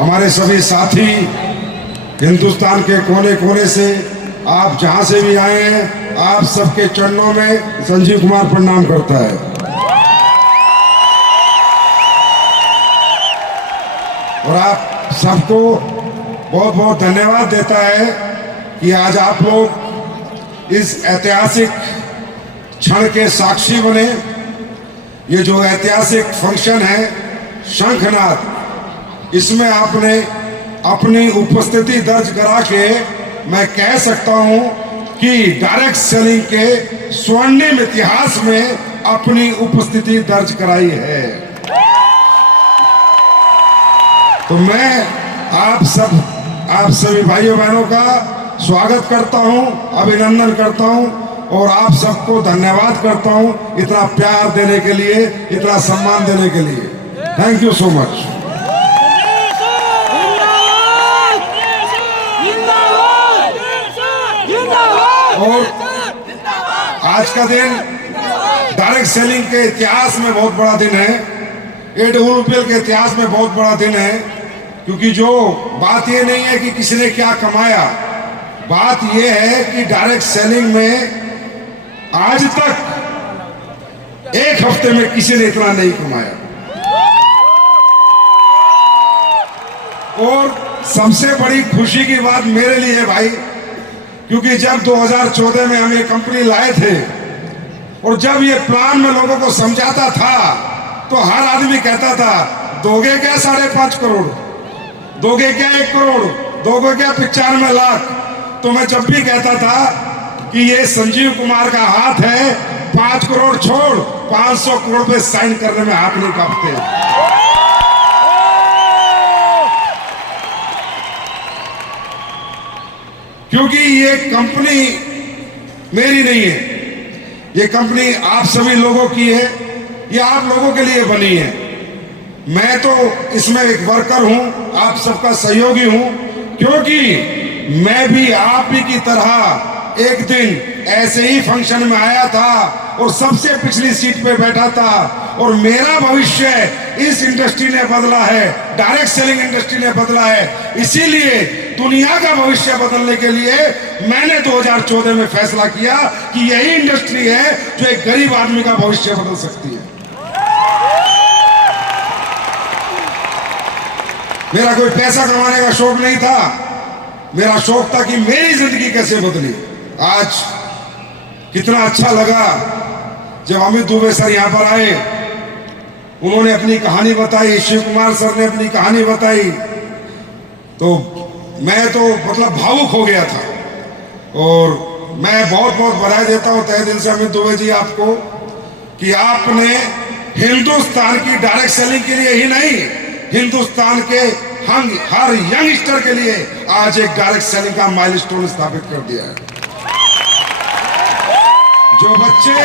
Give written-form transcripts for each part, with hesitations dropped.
हमारे सभी साथी हिंदुस्तान के कोने कोने से, आप जहां से भी आए हैं, आप सबके चरणों में संजीव कुमार प्रणाम करता है। और आप सबको बहुत बहुत धन्यवाद देता है कि आज आप लोग इस ऐतिहासिक क्षण के साक्षी बने। ये जो ऐतिहासिक फंक्शन है शंखनाद, इसमें आपने अपनी उपस्थिति दर्ज करा के मैं कह सकता हूं कि डायरेक्ट सेलिंग के स्वर्णिम इतिहास में अपनी उपस्थिति दर्ज कराई है। तो मैं आप सभी भाइयों बहनों का स्वागत करता हूं, अभिनंदन करता हूं और आप सबको धन्यवाद करता हूं इतना प्यार देने के लिए, इतना सम्मान देने के लिए। Thank you so much. और आज का दिन डायरेक्ट सेलिंग के इतिहास में बहुत बड़ा दिन है, AWPL के इतिहास में बहुत बड़ा दिन है, क्योंकि जो बात ये नहीं है कि किसी ने क्या कमाया, बात ये है कि डायरेक्ट सेलिंग में आज तक एक हफ्ते में किसी ने इतना नहीं कमाया। और सबसे बड़ी खुशी की बात मेरे लिए है भाई, क्योंकि जब 2014 में हम ये कंपनी लाए थे और जब ये प्लान में लोगों को समझाता था तो हर आदमी कहता था दोगे क्या 5.5 करोड़, दोगे क्या 1 करोड़, दोगे क्या 95 लाख। तो मैं जब भी कहता था कि ये संजीव कुमार का हाथ है, 5 करोड़ छोड़ 500 करोड़ पे साइन करने में हाथ नहीं कांपते। क्योंकि ये कंपनी मेरी नहीं है, ये कंपनी आप सभी लोगों की है, ये आप लोगों के लिए बनी है। मैं तो इसमें एक वर्कर हूं, आप सबका सहयोगी हूं, क्योंकि मैं भी आप ही की तरह एक दिन ऐसे ही फंक्शन में आया था और सबसे पिछली सीट पे बैठा था और मेरा भविष्य इस इंडस्ट्री ने बदला है, डायरेक्ट सेलिंग इंडस्ट्री ने बदला है। इसीलिए दुनिया का भविष्य बदलने के लिए मैंने 2014 में फैसला किया कि यही इंडस्ट्री है जो एक गरीब आदमी का भविष्य बदल सकती है। मेरा कोई पैसा कमाने का शौक नहीं था, मेरा शौक था कि मेरी जिंदगी कैसे बदली। आज कितना अच्छा लगा जब अमित दुबे सर यहां पर आए, उन्होंने अपनी कहानी बताई, शिव कुमार सर ने अपनी कहानी बताई, तो मैं तो मतलब भावुक हो गया था। और मैं बहुत बहुत बधाई देता हूं तहे दिल से अमित दुबे जी आपको कि आपने हिंदुस्तान की डायरेक्ट सेलिंग के लिए ही नहीं, हिंदुस्तान के हर यंगस्टर के लिए आज एक डायरेक्ट सेलिंग का माइलस्टोन स्थापित कर दिया है। जो बच्चे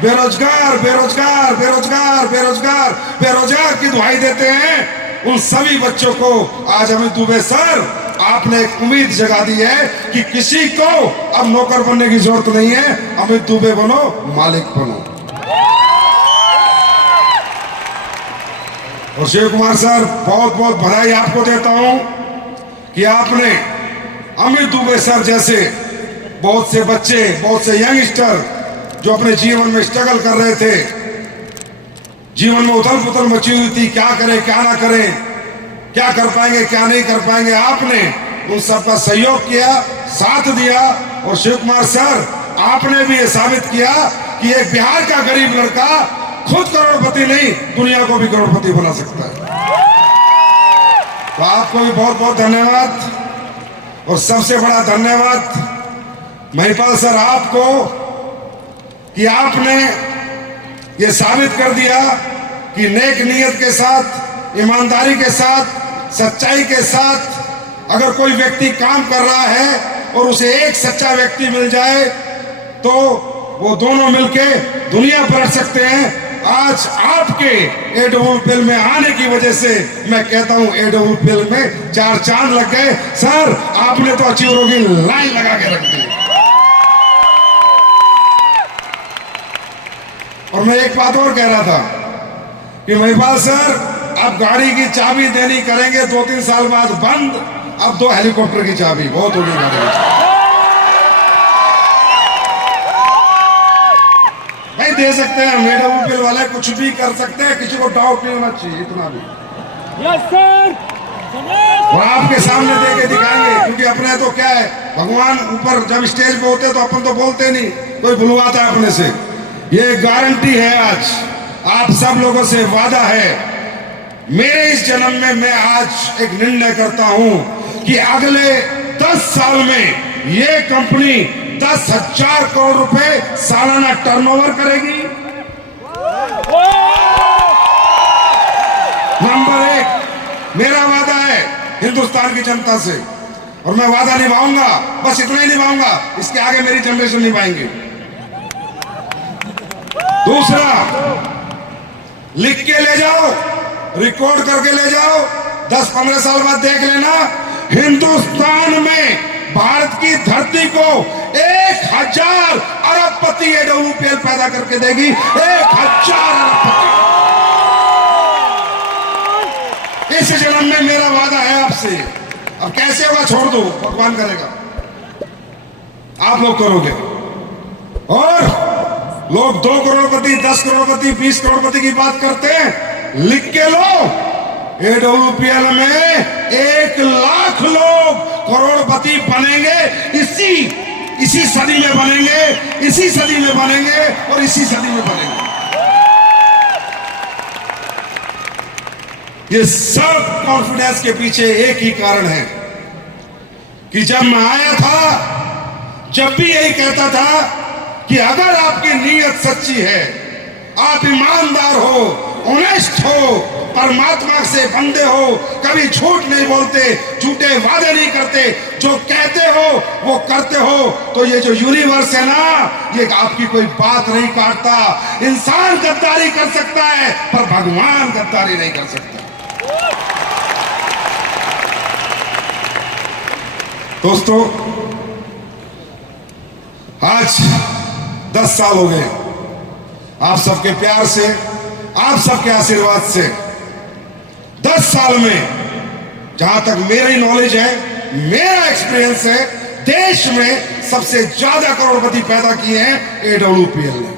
बेरोजगार बेरोजगार बेरोजगार बेरोजगार बेरोजगार की दुहाई देते हैं, उन सभी बच्चों को आज अमित दुबे सर आपने एक उम्मीद जगा दी है कि किसी को अब नौकर बनने की जरूरत नहीं है, अमित दुबे बनो, मालिक बनो। और शिव कुमार सर बहुत बहुत बधाई आपको देता हूं कि आपने अमित दुबे सर जैसे बहुत से बच्चे, बहुत से यंगस्टर जो अपने जीवन में स्ट्रगल कर रहे थे, जीवन में उथल पुथल मची हुई थी, क्या करें क्या ना करें, क्या कर पाएंगे क्या नहीं कर पाएंगे, आपने उन सबका सहयोग किया, साथ दिया। और शिव कुमार सर आपने भी ये साबित किया कि एक बिहार का गरीब लड़का खुद करोड़पति नहीं, दुनिया को भी करोड़पति बना सकता है। तो आपको भी बहुत बहुत धन्यवाद। और सबसे बड़ा धन्यवाद महिपाल सर आपको कि आपने ये साबित कर दिया कि नेक नीयत के साथ, ईमानदारी के साथ, सच्चाई के साथ अगर कोई व्यक्ति काम कर रहा है और उसे एक सच्चा व्यक्ति मिल जाए तो वो दोनों मिलके दुनिया पलट सकते हैं। आज आपके AWPL में आने की वजह से मैं कहता हूं AWPL में 4 चांद लग गए। सर आपने तो अचीवरों की लाइन लगा के रख दी। और मैं एक बात और कह रहा था कि महिपाल सर अब गाड़ी की चाबी देनी करेंगे 2-3 साल बाद बंद। अब 2 हेलीकॉप्टर की चाबी बहुत होगी गाड़ी की। भाई दे सकते हैं, MWPL वाले कुछ भी कर सकते हैं, किसी को डाउट नहीं होना चाहिए इतना भी। Yes sir. और आपके सामने दे के दिखाएंगे, क्योंकि अपने तो क्या है, भगवान ऊपर जब स्टेज पे होते तो अपन तो बोलते नहीं, कोई बुलवाता है अपने से। ये गारंटी है, आज आप सब लोगों से वादा है, मेरे इस जन्म में मैं आज एक निर्णय करता हूं कि अगले 10 साल में ये कंपनी 10,000 करोड़ रुपए सालाना टर्नओवर करेगी। नंबर 1 मेरा वादा है हिंदुस्तान की जनता से, और मैं वादा निभाऊंगा, बस इतना ही निभाऊंगा, इसके आगे मेरी जनरेशन निभाएंगे। दूसरा, लिख के ले जाओ, रिकॉर्ड करके ले जाओ, 10-15 साल बाद देख लेना, हिंदुस्तान में भारत की धरती को 1,000 अरबपति AWPL पैदा करके देगी। 1,000 अरबपति। इस जन्म में मेरा वादा है आपसे। अब कैसे होगा छोड़ दो, भगवान करेगा, आप लोग करोगे। और लोग 2 करोड़पति, 10 करोड़पति, 20 करोड़पति की बात करते हैं, लिख के लो, AWPL में 1 लाख लोग करोड़पति बनेंगे। इसी सदी में बनेंगे, इसी सदी में बनेंगे, और इसी सदी में बनेंगे। ये सब कॉन्फिडेंस के पीछे एक ही कारण है कि जब मैं आया था, जब भी यही कहता था कि अगर आपकी नीयत सच्ची है, आप ईमानदार हो, ऑनेस्ट हो, परमात्मा से बंदे हो, कभी झूठ नहीं बोलते, झूठे वादे नहीं करते, जो कहते हो वो करते हो, तो ये जो यूनिवर्स है ना, ये आपकी कोई बात नहीं काटता। इंसान गद्दारी कर सकता है, पर भगवान गद्दारी नहीं कर सकता। दोस्तों, आज 10 साल हो गए, आप सबके प्यार से, आप सबके आशीर्वाद से 10 साल में, जहां तक मेरी नॉलेज है, मेरा एक्सपीरियंस है, देश में सबसे ज्यादा करोड़पति पैदा किए हैं AWPL ने,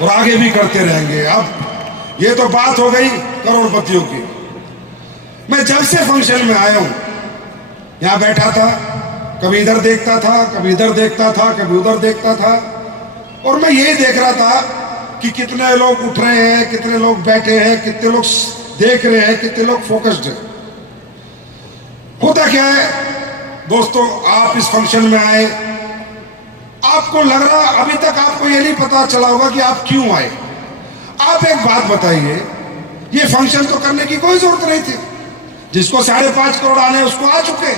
और आगे भी करते रहेंगे। अब ये तो बात हो गई करोड़पतियों की। मैं जब से फंक्शन में आया हूं, यहां बैठा था, कभी इधर देखता था, कभी इधर देखता था, कभी उधर देखता था, और मैं यही देख रहा था कि कितने लोग उठ रहे हैं, कितने लोग बैठे हैं, कितने लोग देख रहे हैं, कितने लोग फोकस्ड हैं। होता क्या है दोस्तों, आप इस फंक्शन में आए, आपको लग रहा, अभी तक आपको ये नहीं पता चला होगा कि आप क्यों आए। आप एक बात बताइए, ये फंक्शन तो करने की कोई जरूरत नहीं थी। जिसको 5.5 करोड़ आने उसको आ चुके,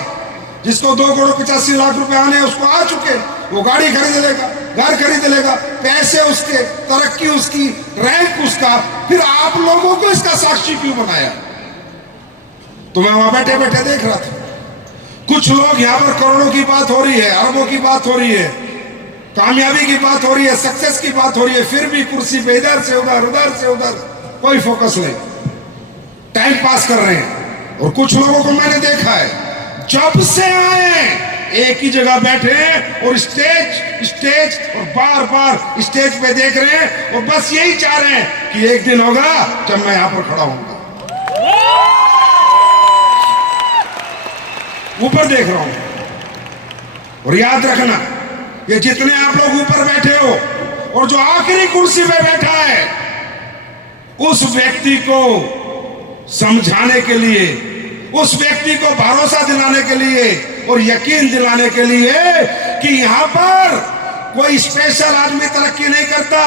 जिसको 2 करोड़ 85 लाख रुपए आने उसको आ चुके, वो गाड़ी खरीद लेगा, घर खरीद लेगा, पैसे उसके, तरक्की उसकी, रैंक उसका, फिर आप लोगों को इसका साक्षी क्यों बनाया? तो मैं वहां बैठे बैठे देख रहा था, कुछ लोग यहां पर करोड़ों की बात हो रही है, अरबों की बात हो रही है, कामयाबी की बात हो रही है, सक्सेस की बात हो रही है, फिर भी कुर्सी पे इधर से उधर, उधर से उधर, कोई फोकस नहीं, टाइम पास कर रहे हैं। और कुछ लोगों को मैंने देखा है, जब से आए एक ही जगह बैठे हैं और स्टेज और बार बार स्टेज पे देख रहे हैं, और बस यही चाह रहे हैं कि एक दिन होगा जब मैं यहां पर खड़ा होऊंगा। ऊपर देख रहा हूं, और याद रखना, ये जितने आप लोग ऊपर बैठे हो, और जो आखिरी कुर्सी पे बैठा है, उस व्यक्ति को समझाने के लिए, उस व्यक्ति को भरोसा दिलाने के लिए और यकीन दिलाने के लिए कि यहां पर कोई स्पेशल आदमी तरक्की नहीं करता,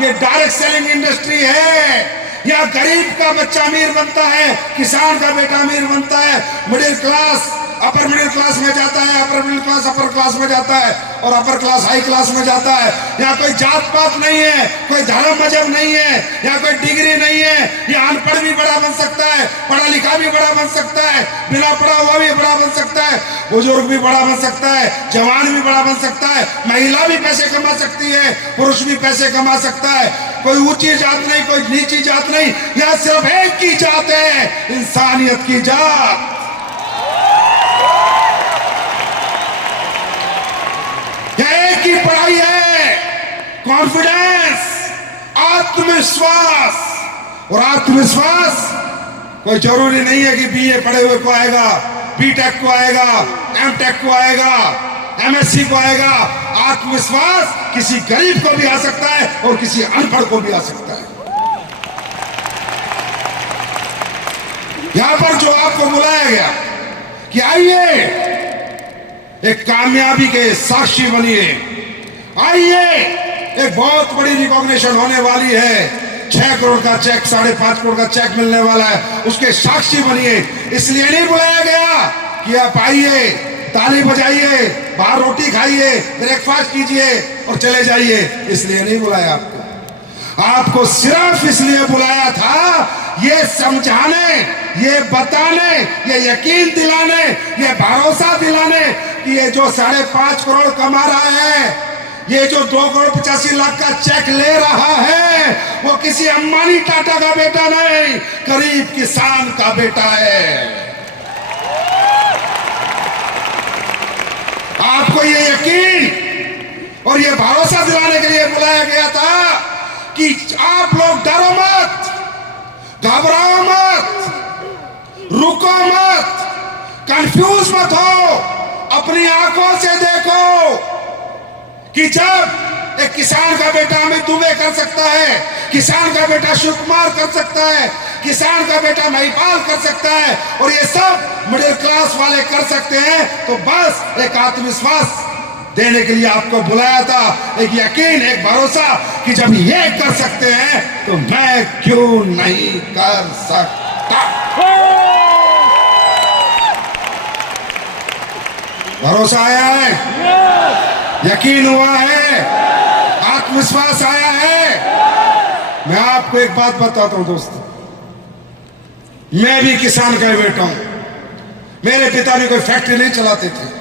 ये डायरेक्ट सेलिंग इंडस्ट्री है। यहाँ गरीब का बच्चा अमीर बनता है, किसान का बेटा अमीर बनता है, middle class upper middle class में जाता है, upper middle class upper class में जाता है, और अपर क्लास हाई क्लास में जाता है। यहाँ कोई जात पात नहीं है, कोई धर्म मजहब नहीं है, यहाँ कोई डिग्री नहीं है। यहाँ अनपढ़ भी बड़ा बन सकता है, पढ़ा लिखा भी बड़ा बन सकता है, बिना पढ़ा हुआ भी बड़ा बन सकता है, बुजुर्ग भी बड़ा बन सकता है, जवान भी बड़ा बन सकता है, महिला भी पैसे कमा सकती है, पुरुष भी पैसे कमा सकता है। कोई ऊंची जात नहीं, कोई नीची जात नहीं, यहां सिर्फ एक की जात है, इंसानियत की जात। यह एक ही पढ़ाई है, कॉन्फिडेंस, आत्मविश्वास। और आत्मविश्वास कोई जरूरी नहीं है कि बीए पढ़े हुए को आएगा, बीटेक को आएगा, एमटेक को आएगा, एमएससी को आएगा। आत्मविश्वास किसी गरीब को भी आ सकता है और किसी अनपढ़ को भी आ सकता है। यहां पर जो आपको बुलाया गया कि आइए एक कामयाबी के साक्षी बनिए, आइए एक बहुत बड़ी रिकॉग्निशन होने वाली है, 6 करोड़ का चेक, 5.5 करोड़ का चेक मिलने वाला है, उसके साक्षी बनिए। इसलिए नहीं बुलाया गया कि आप आइए, ताली बजाइए, बाहर रोटी खाइए, ब्रेकफास्ट कीजिए और चले जाइए, इसलिए नहीं बुलाया आपको। आपको सिर्फ इसलिए बुलाया था ये समझाने, ये बताने, ये यकीन दिलाने, ये भरोसा दिलाने कि ये जो 5.5 करोड़ कमा रहा है, ये जो 2 करोड़ 85 लाख का चेक ले रहा है, वो किसी अंबानी टाटा का बेटा नहीं, गरीब किसान का बेटा है। आपको ये यकीन और ये भरोसा दिलाने के लिए बुलाया गया था कि आप लोग डरो मत, घबराओ मत, रुको मत, कंफ्यूज मत हो, अपनी आंखों से देखो कि जब एक किसान का बेटा अमित दुबे कर सकता है, किसान का बेटा शिव कुमार कर सकता है, किसान का बेटा महिपाल कर सकता है और ये सब मिडिल क्लास वाले कर सकते हैं, तो बस एक आत्मविश्वास देने के लिए आपको बुलाया था, एक यकीन, एक भरोसा कि जब ये कर सकते हैं तो मैं क्यों नहीं कर सकता। भरोसा आया है, यकीन हुआ है, आत्मविश्वास आया है। मैं आपको एक बात बताता हूं दोस्तों, मैं भी किसान का बेटा हूं, मेरे पिता भी कोई फैक्ट्री नहीं चलाते थे,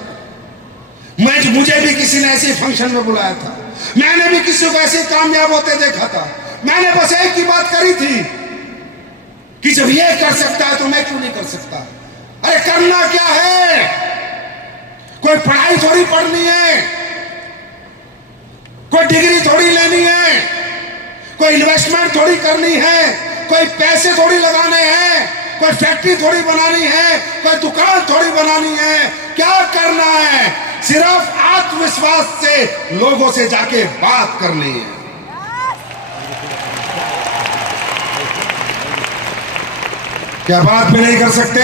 मुझे भी किसी ने ऐसे फंक्शन में बुलाया था, मैंने भी किसी को ऐसे कामयाब होते देखा था। मैंने बस एक ही बात करी थी कि जब ये कर सकता है तो मैं क्यों नहीं कर सकता। अरे करना क्या है, कोई पढ़ाई थोड़ी पढ़नी है, कोई डिग्री थोड़ी लेनी है, कोई इन्वेस्टमेंट थोड़ी करनी है, कोई पैसे थोड़ी लगाने हैं, कोई फैक्ट्री थोड़ी बनानी है, कोई दुकान थोड़ी बनानी है। क्या करना है, सिर्फ आत्मविश्वास से लोगों से जाके बात करनी है। क्या बात में नहीं कर सकते,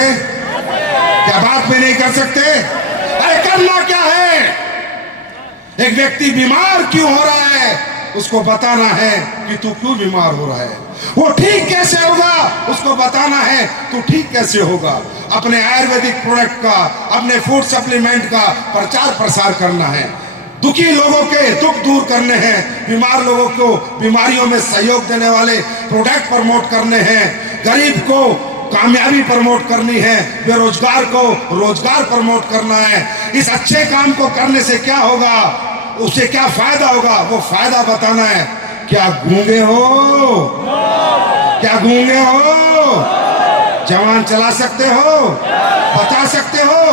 क्या बात में नहीं कर सकते। अरे करना क्या है, एक व्यक्ति बीमार क्यों हो रहा है उसको बताना है कि तू क्यों बीमार हो रहा है, वो ठीक कैसे होगा उसको बताना है तू ठीक कैसे होगा। अपने आयुर्वेदिक प्रोडक्ट का, अपने फूड सप्लीमेंट का प्रचार प्रसार करना है, दुखी लोगों के दुख दूर करने हैं, बीमार लोगों को बीमारियों में सहयोग देने वाले प्रोडक्ट प्रमोट करने हैं, गरीब को कामयाबी प्रमोट करनी है, बेरोजगार को रोजगार प्रमोट करना है। इस अच्छे काम को करने से क्या होगा, उससे क्या फायदा होगा, वो फायदा बताना है। क्या गूंगे हो, क्या गूंगे हो, जवान चला सकते हो, बता सकते हो,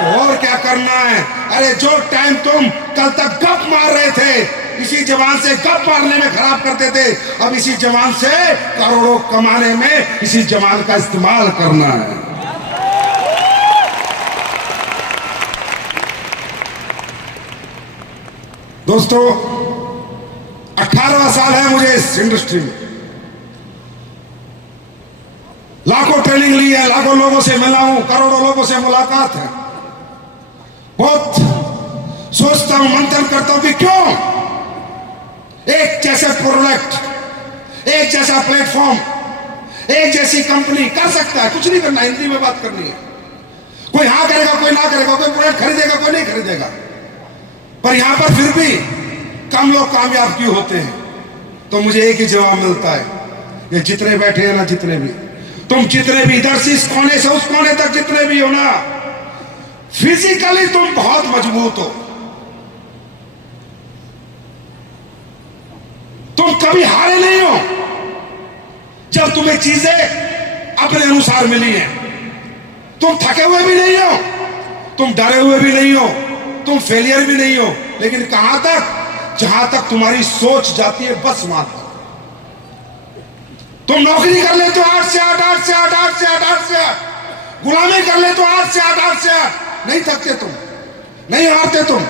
तो और क्या करना है। अरे जो टाइम तुम कल तक गप मार रहे थे, इसी जवान से गप मारने में खराब करते थे, अब इसी जवान से करोड़ों कमाने में इसी जवान का इस्तेमाल करना है। दोस्तों 18वां साल है मुझे इस इंडस्ट्री में, लाखों ट्रेनिंग ली है, लाखों लोगों से मिला हूं, करोड़ों लोगों से मुलाकात है। बहुत सोचता हूं, मंथन करता हूं कि क्यों एक जैसे प्रोडक्ट, एक जैसा प्लेटफॉर्म, एक जैसी कंपनी कर सकता है। कुछ नहीं करना, हिंदी में बात करनी है, कोई हाँ करेगा कोई ना करेगा, कोई प्रोडक्ट खरीदेगा कोई नहीं खरीदेगा, पर यहां पर फिर भी कम लोग कामयाब क्यों होते हैं। तो मुझे एक ही जवाब मिलता है, ये जितने बैठे हैं ना, जितने भी तुम, जितने भी इधर से इस कोने से उस कोने तक जितने भी हो ना, फिजिकली तुम बहुत मजबूत हो, तुम कभी हारे नहीं हो जब तुम्हें चीजें अपने अनुसार मिली हैं। तुम थके हुए भी नहीं हो, तुम डरे हुए भी नहीं हो, तुम फेलियर भी नहीं हो, लेकिन कहां तक? जहां तक तुम्हारी सोच जाती है बस वहां तक। तुम नौकरी कर लेते हो 8 से 8, 8 से 8, 8 से 8, 8 से 8, गुलामी कर लेते हो 8 से 8, 8 से 8, नहीं थकते तुम, नहीं हारते तुम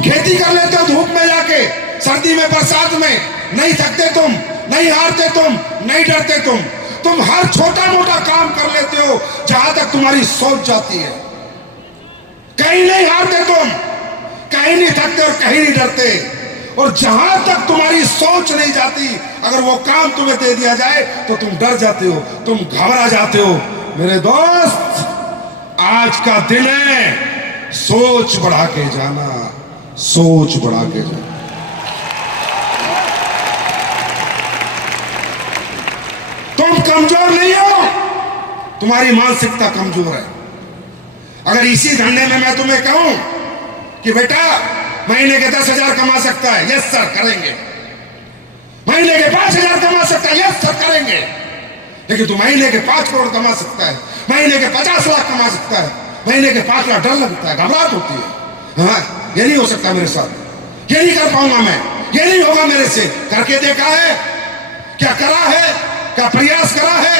खेती कर लेते हो धूप में जाके, सर्दी में, बरसात में, नहीं थकते तुम, नहीं हारते तुम, नहीं डरते तुम हर छोटा मोटा काम कर लेते हो जहां तक तुम्हारी सोच जाती है। कहीं नहीं हारते तुम, कहीं नहीं थकते और कहीं नहीं डरते। और जहां तक तुम्हारी सोच नहीं जाती, अगर वो काम तुम्हें दे दिया जाए तो तुम डर जाते हो, तुम घबरा जाते हो। मेरे दोस्त, आज का दिन है सोच बढ़ा के जाना, सोच बढ़ा के जाना। तुम कमजोर नहीं हो, तुम्हारी मानसिकता कमजोर है। अगर इसी धंधे में मैं तुम्हें कहूं कि बेटा महीने के 10,000 कमा सकता है, यस सर करेंगे। महीने के 5,000 कमा सकता है, यस सर करेंगे। लेकिन तू महीने के 5 करोड़ कमा सकता है, महीने के 50 लाख कमा सकता है, महीने के 5 लाख, डर लगता है, घबराहट होती है। हाँ, ये नहीं हो सकता मेरे साथ, ये नहीं कर पाऊंगा मैं, ये नहीं होगा मेरे से। करके देखा है? क्या करा है? क्या प्रयास करा है?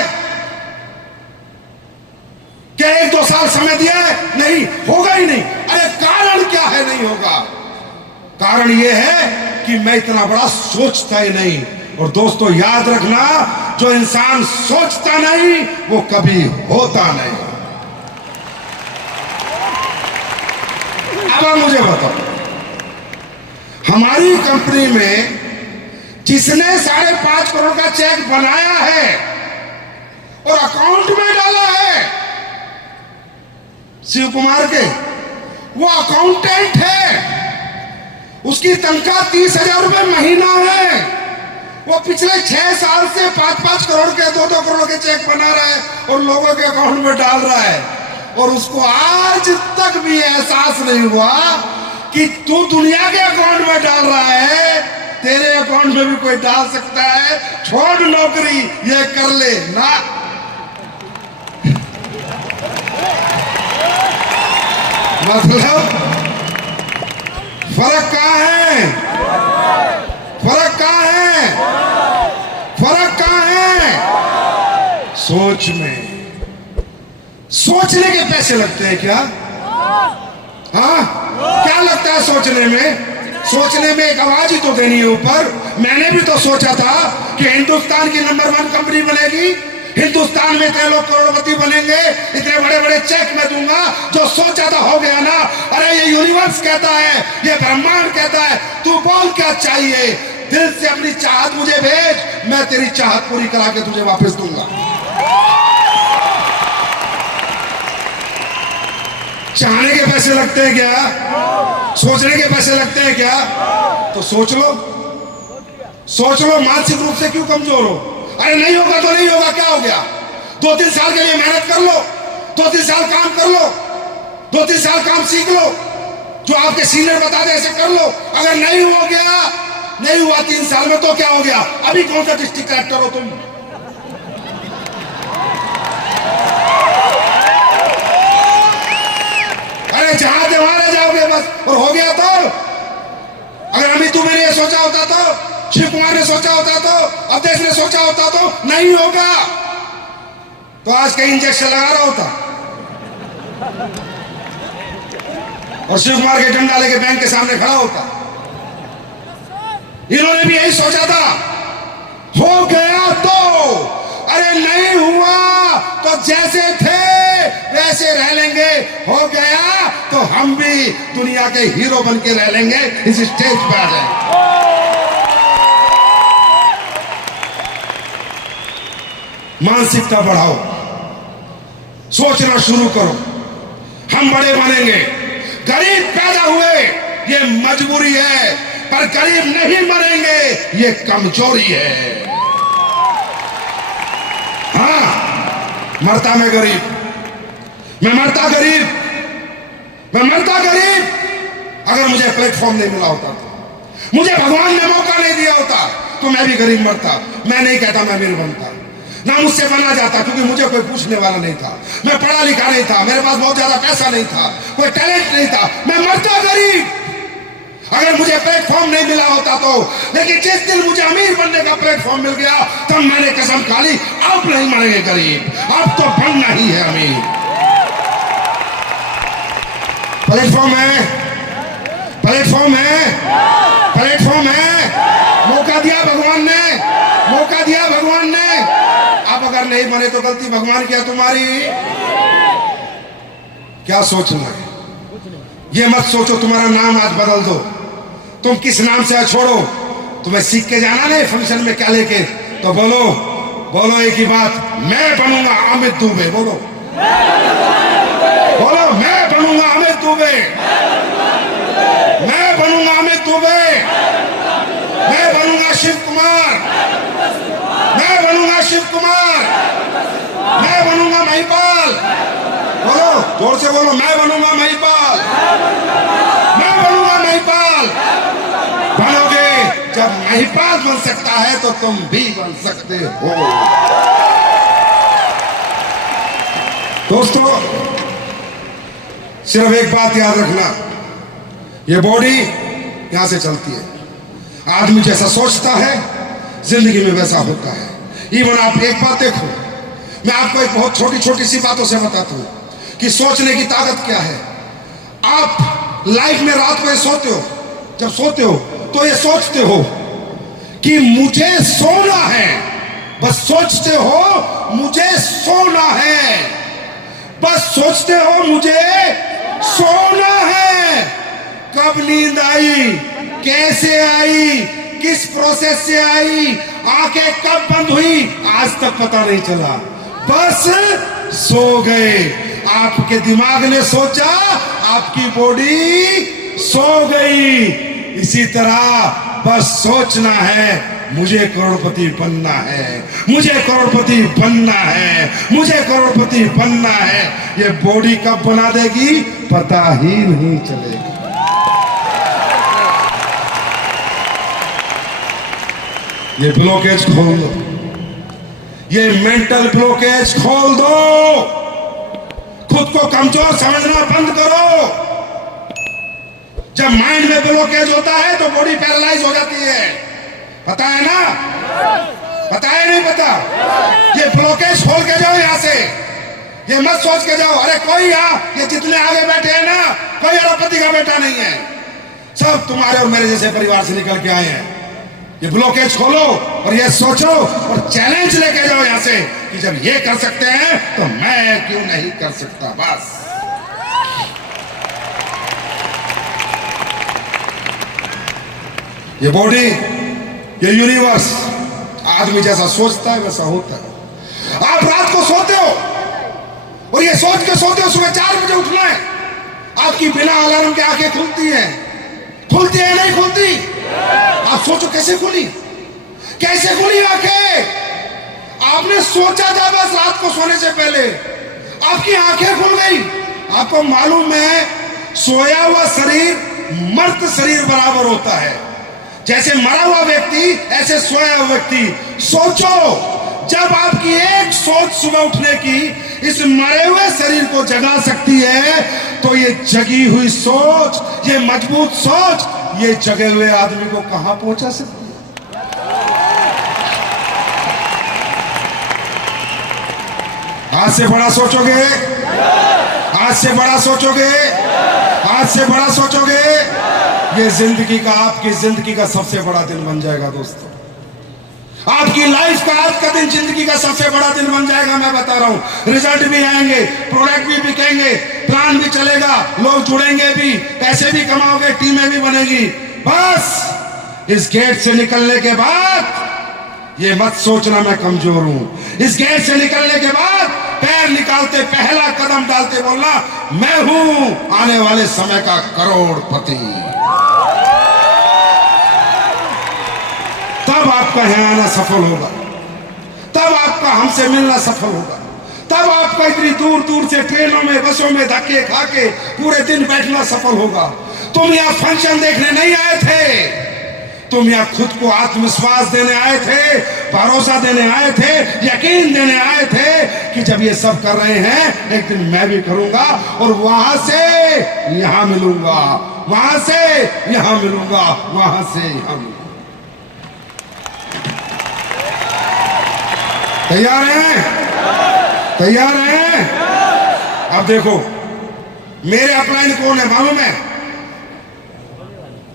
क्या 1-2 साल समय दिया है? नहीं, होगा ही नहीं। अरे कारण क्या है नहीं होगा? कारण यह है कि मैं इतना बड़ा सोचता ही नहीं। और दोस्तों याद रखना, जो इंसान सोचता नहीं वो कभी होता नहीं। अब मुझे बताओ, हमारी कंपनी में जिसने 5.5 करोड़ का चेक बनाया है और अकाउंट में डाला है, शिव कुमार के, वो अकाउंटेंट है, उसकी तनख्वाह 30,000 रुपए महीना है। वो पिछले 6 साल से 5-5 करोड़ के, 2-2 करोड़ के चेक बना रहा है और लोगों के अकाउंट में डाल रहा है। और उसको आज तक भी एहसास नहीं हुआ कि तू दुनिया के अकाउंट में डाल रहा है, तेरे अकाउंट में भी कोई डाल सकता है। छोड़ नौकरी, ये कर ले ना। मतलब फर्क कहां है? फर्क कहां है? फर्क कहां है? सोच में। सोचने के पैसे लगते हैं क्या? हाँ, क्या लगता है सोचने में? सोचने में एक आवाज ही तो देनी है ऊपर। मैंने भी तो सोचा था कि हिंदुस्तान की नंबर 1 कंपनी बनेगी, हिंदुस्तान में इतने लोग करोड़पति बनेंगे, इतने बड़े बड़े चेक मैं दूंगा। जो सोचा था हो गया ना। अरे ये यूनिवर्स कहता है, ये ब्रह्मांड कहता है, तू बोल क्या चाहिए, दिल से अपनी चाहत मुझे भेज, मैं तेरी चाहत पूरी करा के तुझे वापस दूंगा। चाहने के पैसे लगते हैं क्या? सोचने के पैसे लगते हैं क्या? तो सोच लो, सोच लो। मानसिक रूप से क्यों कमजोर हो? अरे नहीं होगा तो नहीं होगा, क्या हो गया? 2-3 साल के लिए मेहनत कर लो, 2-3 साल काम कर लो, 2-3 साल काम सीख लो, जो आपके सीनियर बता दे ऐसे कर लो। अगर नहीं हो गया, नहीं हुआ 3 साल में, तो क्या हो गया? अभी कौन सा डिस्ट्रिक्ट कलेक्टर हो तुम? अरे जहां थे वहां रह जाओगे बस। और हो गया तो? अगर अभी तुमने ये सोचा होता तो, शिव कुमार ने सोचा होता तो, अवधेश ने सोचा होता तो, नहीं होगा तो आज कहीं इंजेक्शन लगा रहा होता और शिव कुमार के डंडा लेके बैंक के सामने खड़ा होता। इन्होंने भी यही सोचा था। हो गया तो, अरे नहीं हुआ तो जैसे थे वैसे रह लेंगे। हो गया तो हम भी दुनिया के हीरो बन के रह लेंगे, इस स्टेज पे आ जाएंगे। मानसिकता बढ़ाओ, सोचना शुरू करो। हम बड़े बनेंगे। गरीब पैदा हुए ये मजबूरी है, पर गरीब नहीं मरेंगे ये कमजोरी है। हाँ, मरता मैं गरीब, मैं मरता गरीब, मैं मरता गरीब अगर मुझे प्लेटफॉर्म नहीं मिला होता तो, मुझे भगवान ने मौका नहीं दिया होता, तो मैं भी गरीब मरता। मैं नहीं कहता मैं अमीर बनता, ना मुझसे बना जाता, क्योंकि मुझे कोई पूछने वाला नहीं था। मैं पढ़ा लिखा नहीं था, मेरे पास बहुत ज्यादा पैसा नहीं था, कोई टैलेंट नहीं था, मैं मरता गरीब। अगर मुझे प्लेटफॉर्म नहीं मिला होता तो, लेकिन जिस दिन मुझे अमीर बनने का प्लेटफॉर्म मिल गया तब मैंने कसम खा ली, अब नहीं मरेंगे गरीब, अब तो बनना ही है अमीर। प्लेटफॉर्म है, प्लेटफॉर्म है, प्लेटफॉर्म है। मौका दिया भगवान ने, मौका दिया भगवान ने। अब अगर नहीं बने तो गलती भगवान की है तुम्हारी। क्या सोचना है, ये मत सोचो तुम्हारा नाम आज बदल दो, तुम किस नाम से छोड़ो। तुम्हें सीख के जाना नहीं फंक्शन में क्या लेके, तो बोलो, बोलो एक ही बात, मैं बनूंगा अमित दुबे। बोलो, बोलो, मैं बनूंगा अमित दुबे, मैं बनूंगा अमित दुबे, मैं बनूंगा शिव कुमार, मैं बनूंगा शिव कुमार, मैं बनूंगा महिपाल। बोलो जोर से बोलो, मैं बनूंगा महिपाल, मैं बनूंगा महिपाल। बनोगे, जब महिपाल बन सकता है तो तुम भी बन सकते हो। दोस्तों, सिर्फ एक बात याद रखना, ये बॉडी यहां से चलती है, आदमी जैसा सोचता है जिंदगी में वैसा होता है। इवन आप एक बात देखो, मैं आपको एक बहुत छोटी छोटी सी बातों से बताता हूं कि सोचने की ताकत क्या है। आप लाइफ में रात को सोते हो, जब सोते हो तो ये सोचते हो कि मुझे सोना है, बस सोचते हो मुझे सोना है, बस सोचते हो मुझे सोना है। कब नींद आई, कैसे आई, किस प्रोसेस से आई, आंखें कब बंद हुई, आज तक पता नहीं चला, बस सो गए। आपके दिमाग ने सोचा, आपकी बॉडी सो गई। इसी तरह बस सोचना है, मुझे करोड़पति बनना है, मुझे करोड़पति बनना है, मुझे करोड़पति बनना है। ये बॉडी कब बना देगी पता ही नहीं चलेगा। ये ब्लॉकेज खोल दो, ये मेंटल ब्लॉकेज खोल दो, खुद को कमजोर समझना बंद करो। जब माइंड में ब्लॉकेज होता है तो बॉडी पैरालाइज हो जाती है, पता है ना, पता है नहीं पता। ये ब्लॉकेज खोल के जाओ यहां से, ये मत सोच के जाओ अरे कोई यहाँ, ये जितने आगे बैठे हैं ना, कोई अरबपति का बेटा नहीं है, सब तुम्हारे और मेरे जैसे परिवार से निकल के आए हैं। ये ब्लॉकेज खोलो और ये सोचो और चैलेंज लेके जाओ यहां से कि जब ये कर सकते हैं तो मैं क्यों नहीं कर सकता। बस ये बॉडी, ये यूनिवर्स आदमी जैसा सोचता है वैसा होता है। आप रात को सोते हो और ये सोच के सोते हो सुबह 4 बजे उठना है, आपकी बिना अलार्म के आंखें खुलती हैं, खुलती है नहीं खुलती? आप सोचो कैसे खुली, कैसे खुली आंखें? आपने सोचा था बस रात को सोने से पहले, आपकी आंखें खुल गई। आपको मालूम है सोया हुआ शरीर मर्त शरीर बराबर होता है, जैसे मरा हुआ व्यक्ति ऐसे सोया हुआ व्यक्ति। सोचो, जब आपकी एक सोच सुबह उठने की इस मरे हुए शरीर को जगा सकती है, तो ये जगी हुई सोच, ये मजबूत सोच, ये जगे हुए आदमी को कहां पहुंचा सकती है? आज से बड़ा सोचोगे, आज से बड़ा सोचोगे, आज से बड़ा सोचोगे, ये जिंदगी का, आपकी जिंदगी का सबसे बड़ा दिन बन जाएगा दोस्तों। आपकी लाइफ का आज का दिन जिंदगी का सबसे बड़ा दिन बन जाएगा। मैं बता रहा हूं, रिजल्ट भी आएंगे, प्रोडक्ट भी बिकेंगे, प्लान भी चलेगा, लोग जुड़ेंगे भी, पैसे भी कमाओगे, टीमें भी बनेगी। बस इस गेट से निकलने के बाद ये मत सोचना मैं कमजोर हूं। इस गेट से निकलने के बाद पैर निकालते, पहला कदम डालते बोलना, मैं हूं आने वाले समय का करोड़पति। तब आपका यहाँ आना सफल होगा, तब आपका हमसे मिलना सफल होगा, तब आपका इतनी दूर दूर से ट्रेनों में, बसों में धक्के खा के पूरे दिन बैठना सफल होगा। तुम यहाँ फंक्शन देखने नहीं आए थे, तुम यहाँ खुद को आत्मविश्वास देने आए थे, भरोसा देने आए थे, यकीन देने आए थे कि जब ये सब कर रहे हैं एक दिन मैं भी करूंगा और वहां से यहां मिलूंगा, वहां से यहां मिलूंगा, वहां से यहां मिलूंगा। तैयार हैं? तैयार हैं? अब देखो मेरे अपलाइन कौन है मालूम है?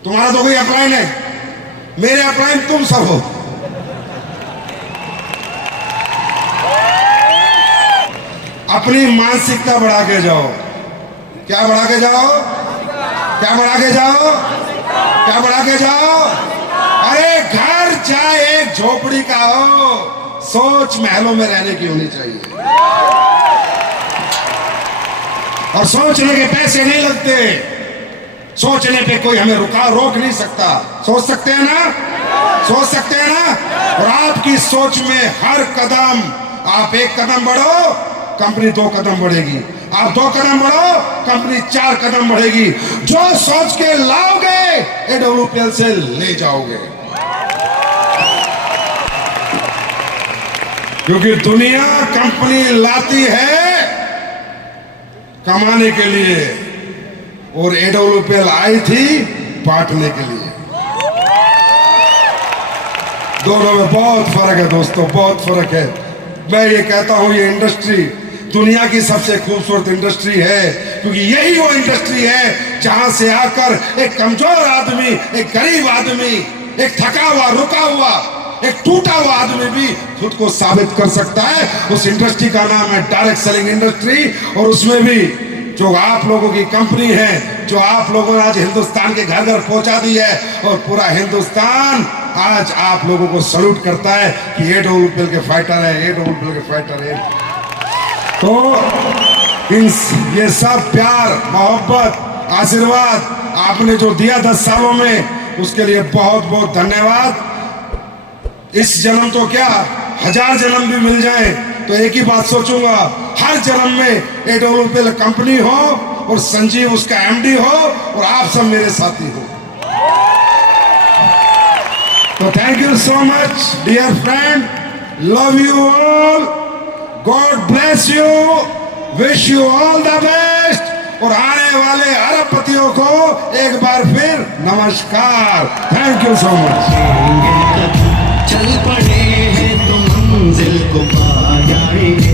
तुम्हारा तो कोई अपलाइन है, मेरे अपलाइन तुम सब हो। अपनी मानसिकता बढ़ा के जाओ। क्या बढ़ा के जाओ? क्या बढ़ा के जाओ? क्या बढ़ा के जाओ? अरे घर चाहे एक झोपड़ी का हो, सोच महलों में रहने की होनी चाहिए। और सोचने के पैसे नहीं लगते, सोचने पे कोई हमें रोक नहीं सकता। सोच सकते हैं ना? सोच सकते हैं ना? और आपकी सोच में हर कदम, आप एक कदम बढ़ो कंपनी 2 कदम बढ़ेगी, आप 2 कदम बढ़ो कंपनी 4 कदम बढ़ेगी। जो सोच के लाओगे AWPL से ले जाओगे, क्योंकि दुनिया कंपनी लाती है कमाने के लिए और AWPL आई थी बांटने के लिए। दोनों में बहुत फर्क है दोस्तों, बहुत फर्क है। मैं ये कहता हूं ये इंडस्ट्री दुनिया की सबसे खूबसूरत इंडस्ट्री है, क्योंकि यही वो इंडस्ट्री है जहां से आकर एक कमजोर आदमी, एक गरीब आदमी, एक थका हुआ, रुका हुआ, एक टूटा हुआ आदमी भी खुद को साबित कर सकता है। उस इंडस्ट्री का नाम है डायरेक्ट सेलिंग इंडस्ट्री। और उसमें भी जो आप लोगों की कंपनी है, जो आप लोगों ने आज हिंदुस्तान के घर घर पहुंचा दी है, और पूरा हिंदुस्तान आज आप लोगों को सल्यूट करता है कि AWPL के फाइटर है, AWPL के फाइटर है। तो ये सब प्यार, मोहब्बत, आशीर्वाद आपने जो दिया 10 सालों में, उसके लिए बहुत बहुत धन्यवाद। इस जन्म तो क्या 1000 जन्म भी मिल जाए तो एक ही बात सोचूंगा, हर जन्म में AWPL कंपनी हो और संजीव उसका MD हो और आप सब मेरे साथी हो। तो thank you so much dear friend, love you all, God bless you, wish you all the best. और आने वाले अरबपतियों को एक बार फिर नमस्कार, थैंक यू सो मच। चल पड़े हैं तो मंजिल को पा जाएंगे।